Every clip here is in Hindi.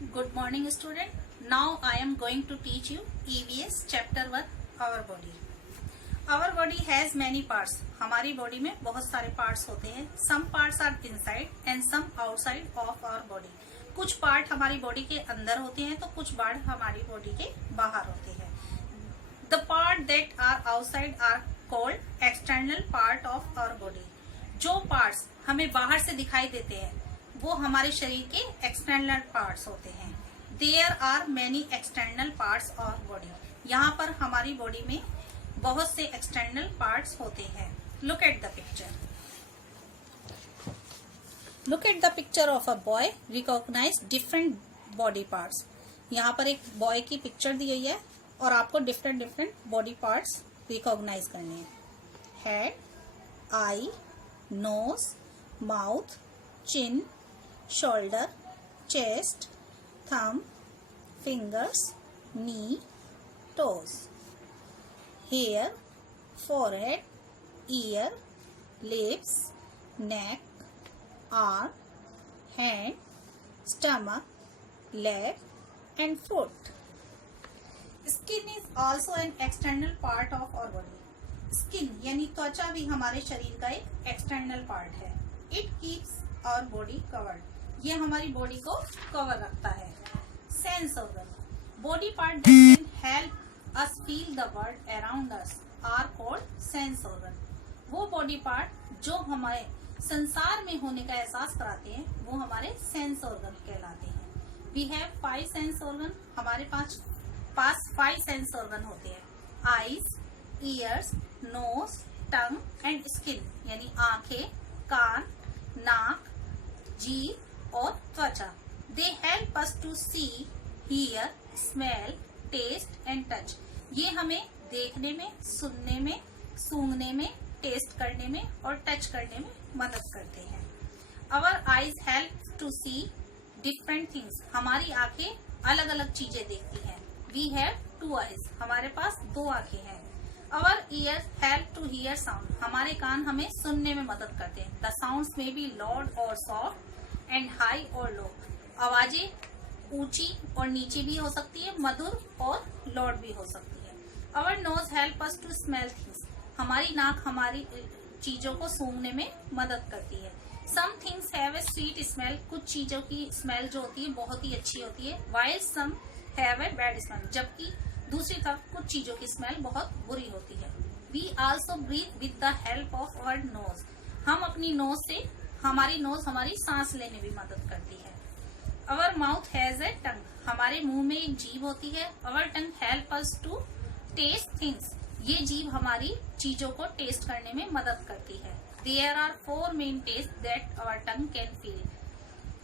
Good morning student. Now I am going to teach you EVS chapter 1 our body. Our body has many parts. हमारी बॉडी में बहुत सारे पार्ट्स होते हैं. Some parts are inside and some outside of our body. कुछ पार्ट हमारी बॉडी के अंदर होते हैं तो कुछ पार्ट हमारी बॉडी के बाहर होते हैं. The part that are outside are called external part of our body. जो पार्ट्स हमें बाहर से दिखाई देते हैं वो हमारे शरीर के एक्सटर्नल पार्ट्स होते हैं. There are many external parts of body. यहाँ पर हमारी बॉडी में बहुत से एक्सटर्नल पार्ट्स होते हैं. Look at the picture. Look at the picture of a boy. Recognise different body parts. यहाँ पर एक बॉय की पिक्चर दी गई है और आपको डिफरेंट बॉडी पार्ट्स रिकॉग्नाइज करने हैं. Head, eye, nose, mouth, chin, shoulder, chest, thumb, fingers, knee, toes, hair, forehead, ear, lips, neck, arm, hand, stomach, leg, and foot. Skin is also an external part of our body. Skin यानी त्वचा भी हमारे शरीर का एक एक्सटर्नल पार्ट है. It keeps our body covered. ये हमारी बॉडी को कवर रखता है. Sense organ. Body part that can help us feel the world around us are called sense organ. वो बॉडी पार्ट जो हमारे संसार में होने का एहसास कराते हैं वो हमारे सेंस ऑर्गन कहलाते हैं. We have 5 sense organ. हमारे पास 5 सेंस ऑर्गन होते हैं. Eyes, ears, nose, tongue and skin यानी आंखें, कान, नाक, जीभ और त्वचा. They help us to see, hear, smell, taste and touch. ये हमें देखने में, सुनने में, सूंघने में, टेस्ट करने में और टच करने में मदद करते हैं. Our eyes help to see different things. हमारी आंखें अलग अलग चीजें देखती हैं. We have 2 eyes. हमारे पास 2 आंखें हैं. Our ears help to hear sound. हमारे कान हमें सुनने में मदद करते हैं. The sounds may be loud or soft and high or low. आवाजें ऊंची और नीची भी हो सकती है, मधुर और लाउड भी हो सकती है. Our nose help us to smell things. हमारी नाक हमारी चीजों को सूंघने में मदद करती है. Some things have a sweet smell. कुछ चीजों की स्मेल जो होती है बहुत ही अच्छी होती है. While some have a bad smell. जबकि दूसरी तरफ कुछ चीजों की स्मेल बहुत बुरी होती है. We also breathe with the help of our nose. हम अपनी नोज से हमारी सांस लेने में मदद करती है. Our mouth has a tongue. हमारे मुंह में एक जीभ होती है. Our tongue help us to taste things. ये जीभ हमारी चीजों को टेस्ट करने में मदद करती है. There are 4 main taste that our tongue can feel.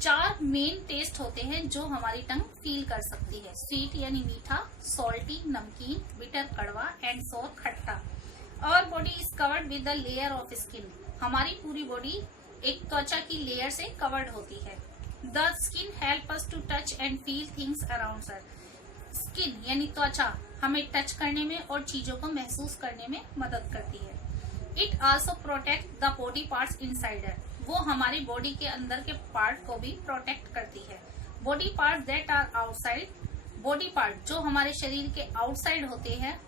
4 main taste होते हैं जो हमारी टंग फील कर सकती है. स्वीट यानी मीठा, सॉल्टी नमकीन, बिटर कड़वा एंड सोर खट्टा. Our body is covered with the layer of skin. हमारी पूरी बॉडी एक त्वचा की लेयर से कवर्ड होती है. The skin help us to touch and feel things around us. Skin यानी त्वचा हमें टच करने में और चीजों को महसूस करने में मदद करती है. It also protect the body parts inside. वो हमारी बॉडी के अंदर के पार्ट को भी प्रोटेक्ट करती है. Body part that are outside. Body part जो हमारे शरीर के आउटसाइड होते हैं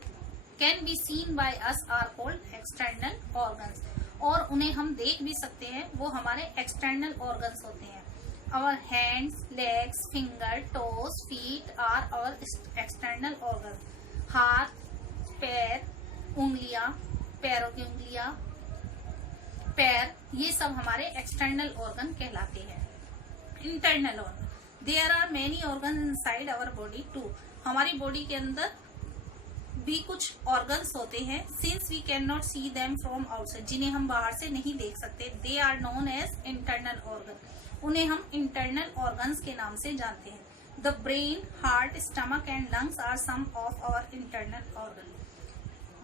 can be seen by us are called external organs. और उन्हें हम देख भी सकते हैं. वो हमारे एक्सटर्नल ऑर्गन्स होते हैं. Our hands, legs, finger, toes, feet are our external organ. हाथ, पैर, उंगलियां, पैरों की उंगलियां, पैर, ये सब हमारे एक्सटर्नल ऑर्गन कहलाते हैं. Internal organ. There are many organ inside our body too. हमारी बॉडी के अंदर भी कुछ ऑर्गन्स होते हैं. Since we can not see them from outside. जिन्हें हम बाहर से नहीं देख सकते. They are known as internal organ. उन्हें हम इंटरनल ऑर्गन्स के नाम से जानते हैं. The brain, heart, stomach and lungs are some of our internal organ.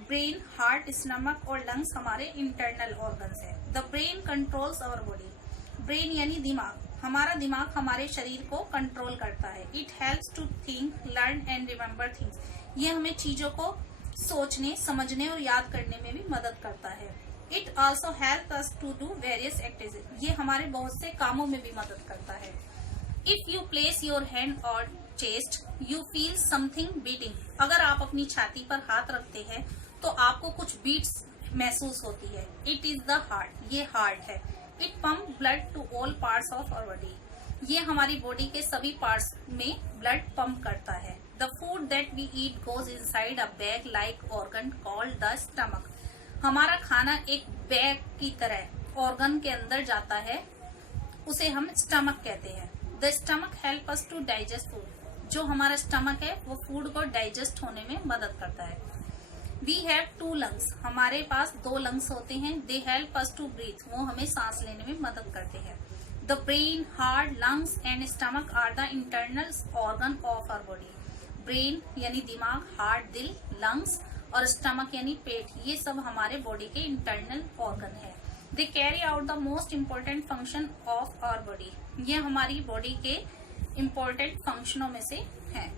Brain, heart, stomach और लंग्स हमारे इंटरनल ऑर्गन्स है. The brain controls our body. Brain यानी दिमाग. हमारा दिमाग हमारे शरीर को कंट्रोल करता है. It helps to think, learn and remember things. ये हमें चीजों को सोचने, समझने और याद करने में भी मदद करता है. It also help us to do various activities, ये हमारे बहुत से कामों में भी मदद करता है। If you place your hand over chest you feel something beating. अगर आप अपनी छाती पर हाथ रखते हैं तो आपको कुछ बीट्स महसूस होती है। इट इज द हार्ट, ये हार्ट है। It pump blood to all parts of our body, ये हमारी बॉडी के सभी पार्ट्स में ब्लड पंप करता है। The food that we eat goes inside a bag like organ called the stomach. हमारा खाना एक बैग की तरह ऑर्गन के अंदर जाता है, उसे हम स्टमक कहते हैं। The stomach help us to digest food, जो हमारा स्टमक है वो फूड को डाइजेस्ट होने में मदद करता है। वी हैव 2 लंग्स, हमारे पास 2 लंग्स होते हैं। They help us to breathe, वो हमें सांस लेने में मदद करते हैं। The brain, heart, lungs and stomach are the internal organ of our body. Brain यानी दिमाग, हार्ट दिल, लंग्स और स्टमक यानी पेट, ये सब हमारे बॉडी के इंटरनल ऑर्गन है। They carry out the most important function of our body, ये हमारी बॉडी के इम्पोर्टेंट फंक्शनों में से है।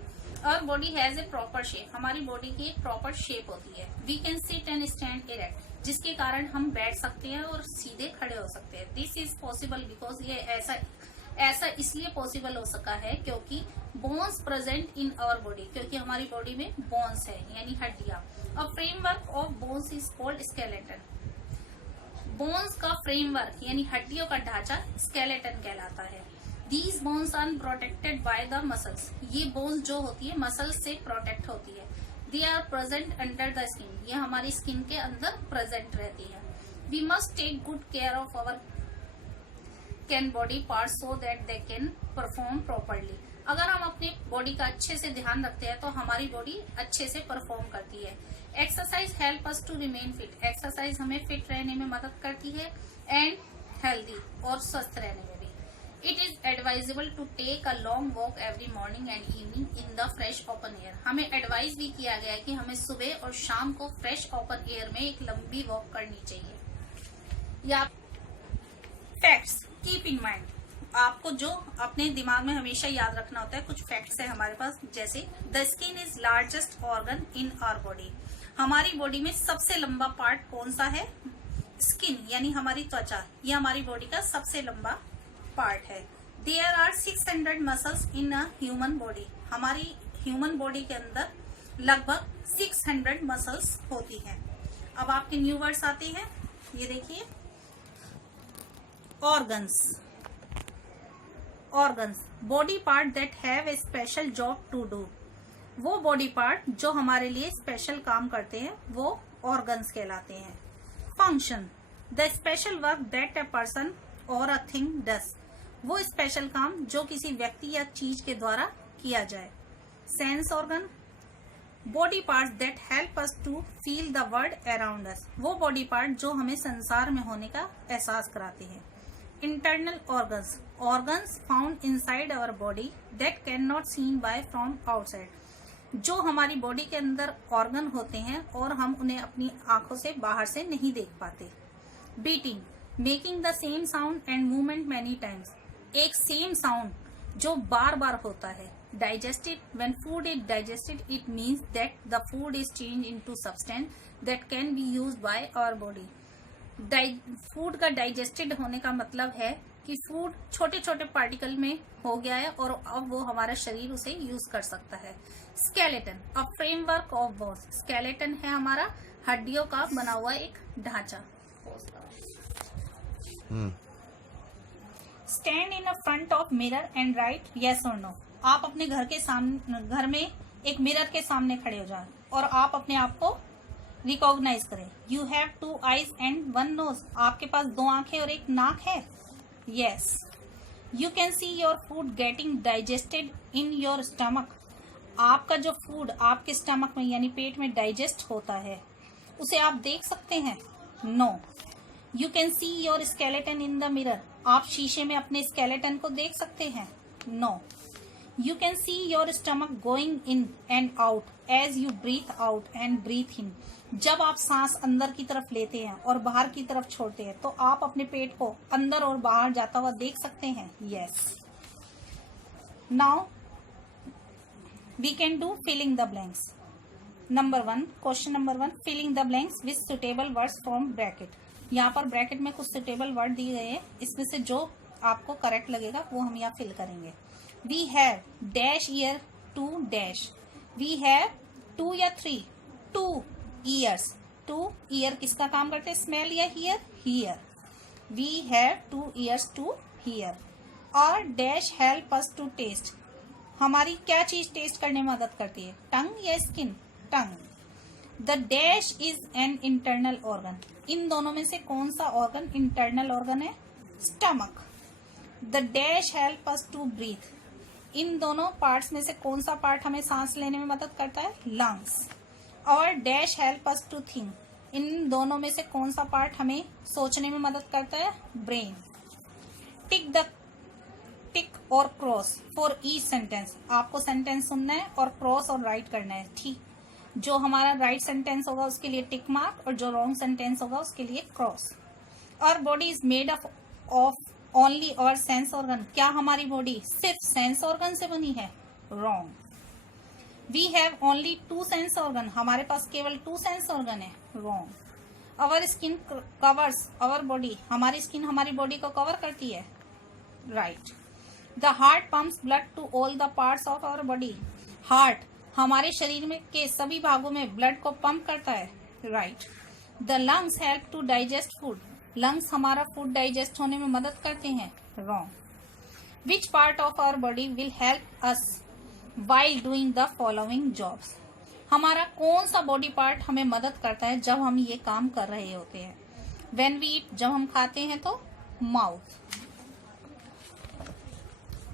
Our body has a proper shape, हमारी बॉडी की एक प्रॉपर शेप होती है। We can sit and stand erect, जिसके कारण हम बैठ सकते हैं और सीधे खड़े हो सकते हैं। दिस इज पॉसिबल बिकॉज ये ऐसा इसलिए पॉसिबल हो सका है क्योंकि bones present in our body, क्योंकि हमारी बॉडी में बोन्स है यानी हड्डियां। A framework of bones is called skeleton. Bones का फ्रेमवर्क यानी हड्डियों का ढांचा स्केलेटन कहलाता है। These bones are protected by the muscles, ये बोन्स जो होती है मसल्स से प्रोटेक्ट होती है। They are present under the skin, ये हमारी स्किन के अंदर प्रेजेंट रहती है। We must take good care of our body parts so that they can perform properly. अगर हम अपनी बॉडी का अच्छे से ध्यान रखते हैं तो हमारी बॉडी अच्छे से परफॉर्म करती है। Exercise help us to remain fit, exercise हमें फिट रहने में मदद करती है एंड हेल्दी और स्वस्थ रहने में भी। It is advisable to take a long walk every morning and evening in the fresh open air. हमें एडवाइस भी किया गया है कि हमें सुबह और शाम को फ्रेश ओपन एयर में एक लंबी वॉक करनी चाहिए। या फैक्ट्स कीप इन माइंड, आपको जो अपने दिमाग में हमेशा याद रखना होता है। कुछ फैक्ट्स है हमारे पास, जैसे the skin is largest organ in our body, हमारी बॉडी में सबसे लंबा पार्ट कौन सा है? स्किन यानी हमारी त्वचा, ये हमारी बॉडी का सबसे लंबा पार्ट है। There are 600 muscles in a human body, हमारी ह्यूमन बॉडी के अंदर लगभग 600 मसल्स होती हैं। अब आपके न्यू वर्ड्स आते हैं, ये देखिए organs. Organs body part that have a special job to do, वो बॉडी पार्ट जो हमारे लिए स्पेशल काम करते हैं वो ऑर्गन्स कहलाते हैं। Function the special work that a person और अ थिंग डस, वो स्पेशल काम जो किसी व्यक्ति या चीज के द्वारा किया जाए। Sense organ body part that help us to feel the world around us, वो बॉडी पार्ट जो हमें संसार में होने का एहसास कराते हैं। Internal organs organs found inside our body that can not seen by from outside, जो हमारी बॉडी के अंदर ऑर्गन होते हैं और हम उन्हें अपनी आंखों से बाहर से नहीं देख पाते। Beating making the same sound and movement many times, एक सेम साउंड जो बार बार होता है। Digested when food is digested it means that the food is change into substance that can be used by our body. Food का डाइजेस्टेड होने का मतलब है कि फूड छोटे छोटे पार्टिकल में हो गया है और अब वो हमारा शरीर उसे यूज कर सकता है। Skeleton a framework of bones, skeleton है हमारा हड्डियों का बना हुआ एक ढांचा। Stand in front of mirror and right yes और नो, आप अपने घर में एक मिरर के सामने खड़े हो जाएं और आप अपने आप को रिकॉग्नाइज करें। You have 2 eyes and 1 nose, आपके पास 2 आंखें और एक नाक है। Yes you can see your food getting digested in your stomach, आपका जो फूड आपके स्टमक में यानी पेट में डाइजेस्ट होता है उसे आप देख सकते हैं। No you can see your skeleton in the mirror, आप शीशे में अपने स्केलेटन को देख सकते हैं। No you can see your stomach going in and out as you breathe out and breathe in, जब आप सांस अंदर की तरफ लेते हैं और बाहर की तरफ छोड़ते हैं तो आप अपने पेट को अंदर और बाहर जाता हुआ देख सकते हैं। Yes now we can do filling the blanks. Question number 1 filling the blanks with suitable words from bracket, यहाँ पर ब्रैकेट में कुछ सुटेबल वर्ड दिए गए हैं, इसमें से जो आपको करेक्ट लगेगा वो हम यहाँ फिल करेंगे। We have dash ear two dash, we have 2 या 3, 2 ईयर्स, 2 ईयर किसका काम करते हैं, स्मेल या hear, hear, we have 2 ears to hear. और dash help us to taste, हमारी क्या चीज टेस्ट करने में मदद करती है, टंग या skin, tongue. The dash is an internal organ, इन दोनों में से कौन सा ऑर्गन इंटरनल ऑर्गन है, stomach. The dash help us to breathe, इन दोनों पार्ट्स में से कौन सा पार्ट हमें सांस लेने में मदद करता है, लंग्स। और dash help us to think, इन दोनों में से कौन सा पार्ट हमें सोचने में मदद करता है, ब्रेन। टिक और क्रॉस फॉर ईच सेंटेंस, आपको सेंटेंस सुनना है और क्रॉस और राइट करना है, ठीक। जो हमारा राइट सेंटेंस होगा उसके लिए टिक मार्क और जो रॉन्ग सेंटेंस होगा उसके लिए cross. Our body is made of only our sense organ, क्या हमारी बॉडी सिर्फ सेंस ऑर्गन से बनी है, wrong. We have only 2 sense organ, हमारे पास केवल 2 सेंस ऑर्गन है, wrong. Our skin covers our body, हमारी स्किन हमारी बॉडी को कवर करती है, right. The heart pumps blood to all the parts of our body, heart हमारे शरीर में के सभी भागों में ब्लड को पंप करता है, right. The lungs help to digest food, lungs हमारा फूड डाइजेस्ट होने में मदद करते हैं, wrong. Which part of our body will help us while doing the following jobs, हमारा कौन सा बॉडी पार्ट हमें मदद करता है जब हम ये काम कर रहे होते हैं। व्हेन वी ईट, जब हम खाते हैं तो mouth.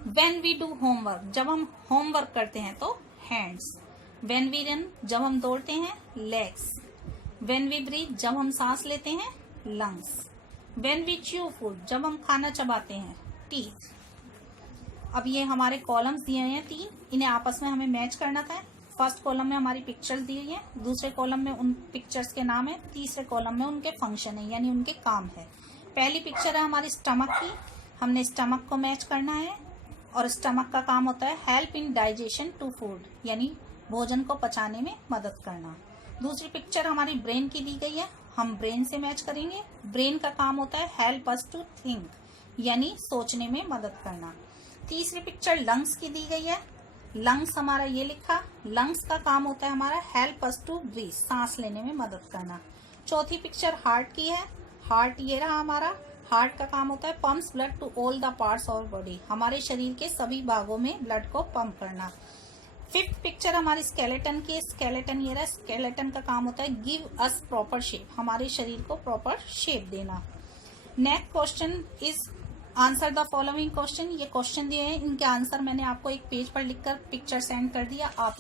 When we do homework, जब हम होमवर्क करते हैं तो हैंड्स। व्हेन वी रन, जब हम दौड़ते हैं, लेग्स। व्हेन वी ब्रीथ, जब हम सांस लेते हैं, lungs. When we chew food, जब हम खाना चबाते हैं, टीथ। अब ये हमारे कॉलम्स दिए हैं 3, इन्हें आपस में हमें मैच करना था। फर्स्ट कॉलम में हमारी पिक्चर्स दी हुई है, दूसरे कॉलम में उन पिक्चर्स के नाम है, तीसरे कॉलम में उनके फंक्शन है यानी उनके काम है। पहली पिक्चर है हमारी स्टमक की, हमने स्टमक को मैच करना है और स्टमक का काम होता है help in digestion to food, यानी भोजन को पचाने में मदद करना। दूसरी पिक्चर हमारी ब्रेन की दी गई है, हम ब्रेन से मैच करेंगे, ब्रेन का काम होता है हेल्प अस टू थिंक, यानी सोचने में मदद करना। तीसरी पिक्चर लंग्स की दी गई है, लंग्स हमारा ये लिखा, लंग्स का काम होता है हमारा हेल्प अस टू ब्रीथ, सांस लेने में मदद करना। चौथी पिक्चर हार्ट की है, हार्ट ये रहा हमारा, हार्ट का काम होता है pumps blood to all the parts of body, हमारे शरीर के सभी भागों में ब्लड को पंप करना। फिफ्थ पिक्चर हमारी स्केलेटन की, स्केलेटन ये रहा, स्केलेटन का काम होता है गिव अस प्रॉपर शेप, हमारे शरीर को प्रॉपर शेप देना। Next question is answer the following question, ये क्वेश्चन दिए हैं, इनके आंसर मैंने आपको एक पेज पर लिखकर पिक्चर सेंड कर दिया, आप